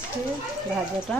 হচ্ছে ভাজাটা।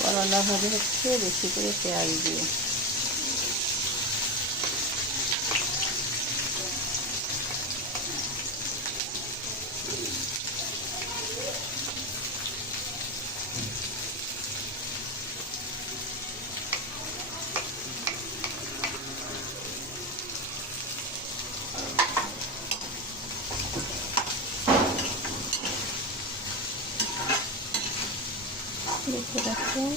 করলা ভাজা হচ্ছে বেশি করে পেঁয়াজ দিয়ে। দেখতে পাচ্ছেন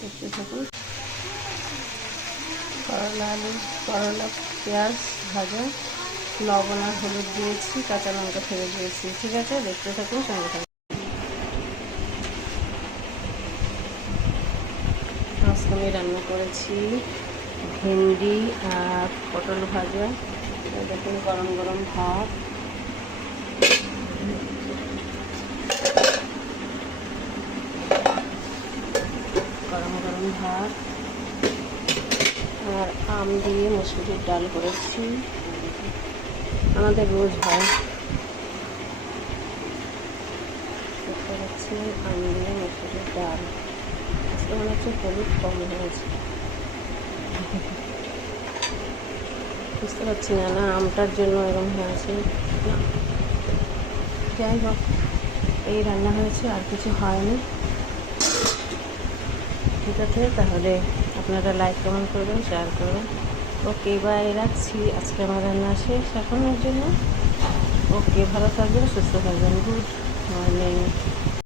দেখতে থাকুন। করলা পেঁয়াজ ভাজা, লবণ আর হলুদ দিয়েছি, কাঁচা লঙ্কা ফেলে দিয়েছি। ঠিক আছে, দেখতে থাকুন সঙ্গে থাকুন। আজকে আমি রান্না করেছি ভেন্ডি আর পটল ভাজা। দেখুন গরম গরম ভাত, গরম গরম ভাত আর আম দিয়ে মসুরির ডাল করেছি। আমাদের রোজ হয়। দেখতে পাচ্ছি আম দিয়ে মসুরির ডাল। আজকে মনে হচ্ছে হলুদ কম হয়েছে, বুঝতে পারছি না আমটার জন্য এরকম হয়েছে না। যাই হোক, এই রান্না হয়েছে, আর কিছু হয়নি। ঠিক আছে, তাহলে আপনারা লাইক কমেন্ট করবেন, শেয়ার করবেন। ওকে, বাই, রাখছি। আজকে আমার রান্না শেষ এখনের জন্য। ওকে, ভালো থাকবেন, সুস্থ থাকবেন। Good morning.